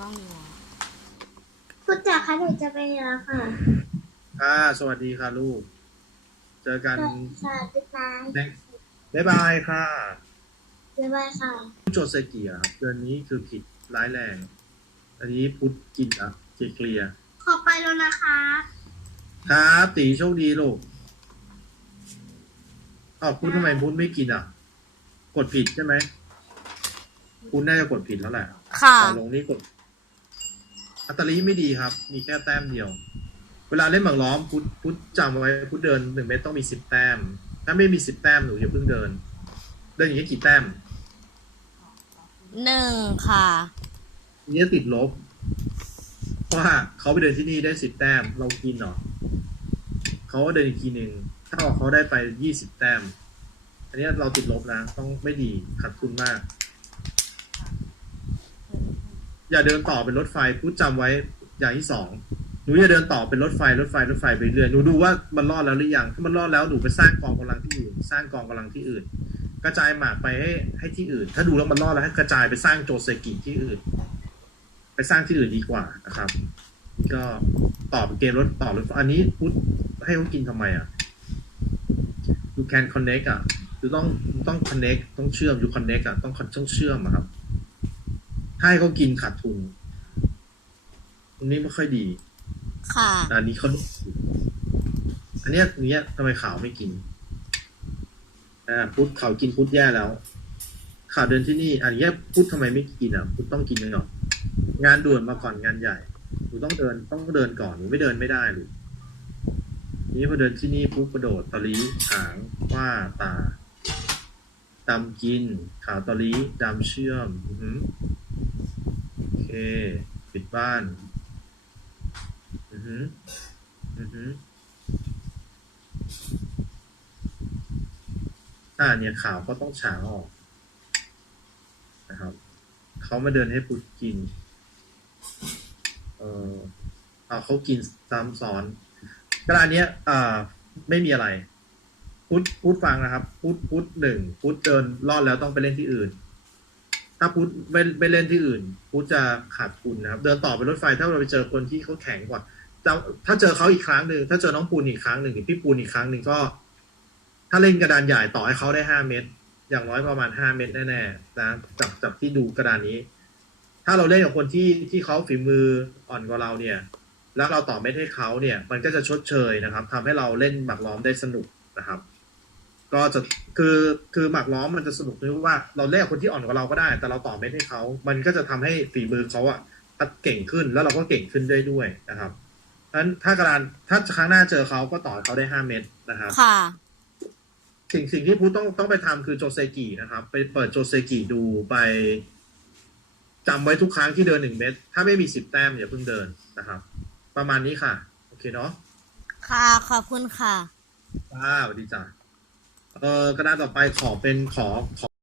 กล้องอยู่คุณจ๋าคะหนูจะไปแล้วค่ะค่ะ สวัสดีค่ะลูก เจอกัน สวัสดีค่ะบ๊ายบายบ๊ายบายค่ะบ๊ายบายค่ะโจเซกิอะครับเดือนนี้คือผิดร้ายแรง อันนี้พุทธกินอะเกลียร์ขอไปแล้วนะคะครับตีโชคดีลูกอ้าวพุทธทำไมพุทธไม่กินอะ กดผิดใช่ไหมพุทธน่าจะกดผิดแล้วแหละค่ะต่อลงนี่กด อัตตาลีไม่ดีครับ มีแค่แต้มเดียว เวลาเล่นหมากล้อมพุทธพุทธจำเอาไว้พุทธเดินหนึ่งเมตรต้องมีสิบแต้ม ถ้าไม่มีสิบแต้มหนูอย่าเพิ่งเดิน เดินอย่างนี้กี่แต้มหนึ่งค่ะอันนี้ติดลบ เพราะว่าเขาไปเดินที่นี่ได้สิบแต้ม เรากินเหรอเขาก็เดินอีกทีหนึ่งถ้าออกเขาได้ไปยี่สิบแต้ม อันนี้เราติดลบนะ ต้องไม่ดีขาดทุนมาก อย่าเดินต่อเป็นรถไฟพูดจำไว้อย่างที่สองหนูอย่าเดินต่อเป็นรถไฟรถไฟรถไฟไปเรื่อยหนูดูว่ามันรอดแล้วหรือยังถ้ามันรอดแล้วหนูไปสร้างกองกำลังที่อื่น สร้างกองกำลังที่อื่น กระจายหมากไปให้ให้ที่อื่น ถ้าดูแล้วมันรอดแล้วให้กระจายไปสร้างโจเซกิที่อื่น ไปสร้างที่อื่นดีกว่านะครับ ก็ตอบเกมรถต่อรถอันนี้พูดให้เขากินทำไมอะ you can connect อะคือต้องต้อง connect ต้องเชื่อม you connect อะต้องต้องเชื่อมอะครับ ให้เขากินขาดทุนตรงนี้ไม่ค่อยดี ค่ะแต่อันนี้เขาอันเนี้ยอันเนี้ยทำไมขาวไม่กินอ่าพุทธขาวกินพุทธแย่แล้วขาวเดินที่นี่ อันเนี้ยพุทธทำไมไม่กินอะพุทธต้องกินก่อนงานด่วนมาก่อนงานใหญ่หนูต้องเดินต้องเดินก่อนหนูไม่เดินไม่ได้หรือนี่พอเดินที่นี่ปุ๊บกระโดดตะลีหางว่าตาดำกิน ขาวตะลีดำเชื่อม เคปิดบ้าน อือหืออือหืออ่าเนี่ยข่าวก็ต้องฉาออก นะครับ เขามาเดินให้พุทธกิน เออเอาเขากินซ้ำซ้อนกระดานเนี้ยอ่าไม่มีอะไรพุทธพุทธฟังนะครับ พุทธพุทธหนึ่งพุทธเดินรอดแล้วต้องไปเล่นที่อื่น ถ้าพุทธไม่ไม่เล่นที่อื่น พุทธจะขาดทุนนะครับ เดินต่อไปรถไฟถ้าเราไปเจอคนที่เขาแข็งกว่าถ้าเจอเขาอีกครั้งหนึ่งถ้าเจอน้องปูนอีกครั้งหนึ่งหรือพี่ปูนอีกครั้งหนึ่งก็ ถ้าเล่นกระดานใหญ่ต่อให้เขาได้ห้าเมตร อย่างน้อยประมาณห้าเมตรแน่ๆนะจากจากที่ดูกระดานนี้ ถ้าเราเล่นกับคนที่ที่เขาฝีมืออ่อนกว่าเราเนี่ย แล้วเราต่อเม็ดให้เขาเนี่ย มันก็จะชดเชยนะครับทำให้เราเล่นหมากล้อมได้สนุกนะครับ ก็จะคือคือหมากล้อมมันจะสนุกตรงที่ว่าเราเล่นกับคนที่อ่อนกว่าเราก็ได้ แต่เราต่อเม็ดให้เขา มันก็จะทำให้ฝีมือเขาอะเก่งขึ้นแล้วเราก็เก่งขึ้นได้ด้วยนะครับเพราะฉะนั้นถ้ากระดานถ้าครั้งหน้าเจอเขาก็ต่อให้เขาได้ห้าเม็ดนะครับค่ะสิ่งสิ่งที่พูดต้องต้องไปทำคือโจเซกินะครับ ไปเปิดโจเซกิดูไปจำไว้ทุกครั้งที่เดินหนึ่งเมตรถ้าไม่มีสิบแต้มอย่าเพิ่งเดินนะครับ ประมาณนี้ค่ะ โอเคเนาะค่ะขอบคุณค่ะว้าวดีจ้ะ เออกระดานต่อไปขอเป็นขอขอ